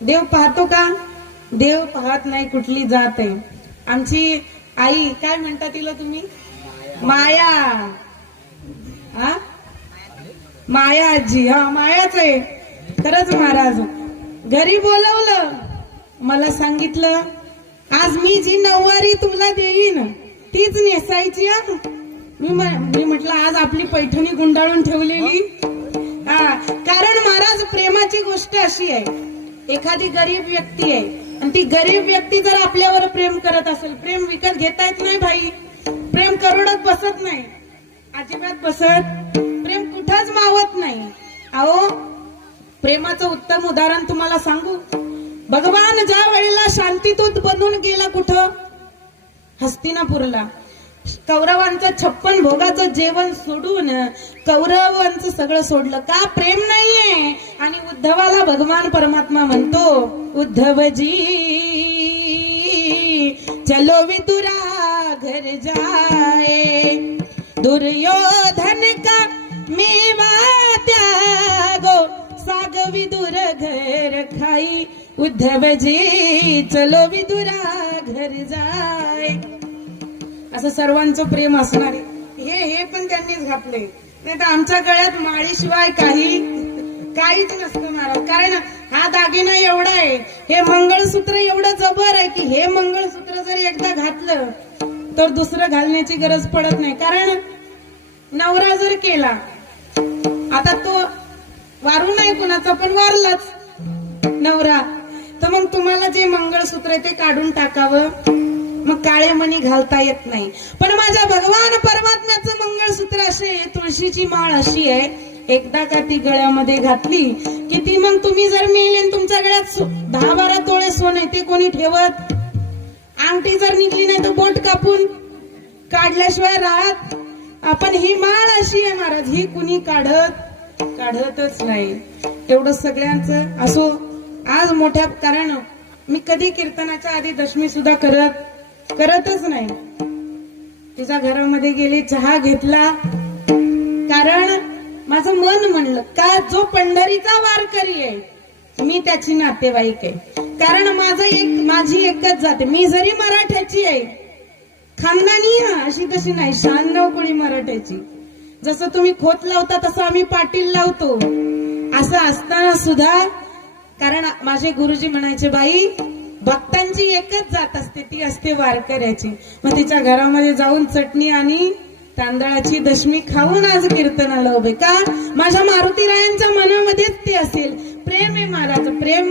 देव पाहतो का? देव पाहत नाही कुठली जात आहे. आमची आई काय म्हणता तिला तुम्ही? माया. हा, माया आजी. हा, मायाच आहे खरंच. महाराज घरी बोलवलं, मला सांगितलं आज मी जी नऊवारी तुला देईन तीच नेसायची. मी म्हटलं आज आपली पैठणी गुंडाळून ठेवलेली. कारण महाराज प्रेमाची गोष्ट अशी आहे, एखादी गरीब व्यक्ती आहे आणि ती गरीब व्यक्ती जर आपल्यावर प्रेम करत असेल, प्रेम विकत घेता येत नाही भाई. प्रेम करोडात बसत नाही, अजिबात बसत. प्रेम कुठंच मावत नाही. अहो, प्रेमाचं उत्तम उदाहरण तुम्हाला सांगू. भगवान ज्या वेळेला शांतीदूत बनून गेला कुठं? हस्तिनापूरला. कौरवांचं 56 भोगाचं जेवण सोडून कौरवांचं सगळं सोडलं. का? प्रेम नाहीये. आणि उद्धवाला भगवान परमात्मा म्हणतो, उद्धवजी चलो विदुरा घर जाए, दुर्योधन का मेवा त्यागो, साग विदुर घर खाई, उद्धवजी चलो विदुरा घर जाए. असं सर्वांचं प्रेम असणार आहे. हे पण त्यांनीच घातले. नाही तर आमच्या गळ्यात माळीशिवाय काहीच नसतं महाराज. कारण हा दागिना एवढा आहे, हे मंगळसूत्र एवढं जबर आहे की हे मंगळसूत्र जर एकदा घातलं तर दुसरं घालण्याची गरज पडत नाही. कारण नवरा जर केला, आता तो वारू नाही कुणाचा, पण वारलाच नवरा, तर मग तुम्हाला जे मंगळसूत्र आहे ते काढून टाकावं. मग काळे मणी घालता येत नाही. पण माझ्या भगवान परमात्म्याचं मंगळसूत्र असे, तुळशीची माळ अशी आहे, एकदा का ती गळ्यामध्ये घातली की ती मग तुम्ही जर मेले तुमच्या गळ्यात 10-12 तोळे सोने ते कोणी ठेवत? अंगठी जर निघली नाही तर बोट कापून काढल्याशिवाय राहत. आपण ही माळ अशी आहे महाराज, ही कुणी काढतच नाही. एवढं सगळ्यांचं असो. आज मोठ्या, कारण मी कधी कीर्तनाच्या आधी दशमी सुद्धा करतच नाही. तिच्या घरामध्ये गेले, चहा घेतला, कारण माझं मन म्हणलं का जो पंढरीचा वारकरी आहे मी त्याची नातेवाईक आहे. कारण माझी एकच जाते. मी जरी मराठ्याची आहे, खानदानी अशी तशी नाही, 96 कोणी मराठ्याची. जसं तुम्ही खोत लावता तसं आम्ही पाटील लावतो. असं असताना सुद्धा, कारण माझे गुरुजी म्हणायचे, बाई भक्तांची एकच जात असते, ती असते वारकऱ्याची. मग तिच्या घरामध्ये जाऊन चटणी आणि तांदळाची दशमी खाऊन आज कीर्तनाला उभे. का? माझ्या मारुतीरायांच्या मनामध्येच ते असेल. प्रेम आहे महाराज, प्रेम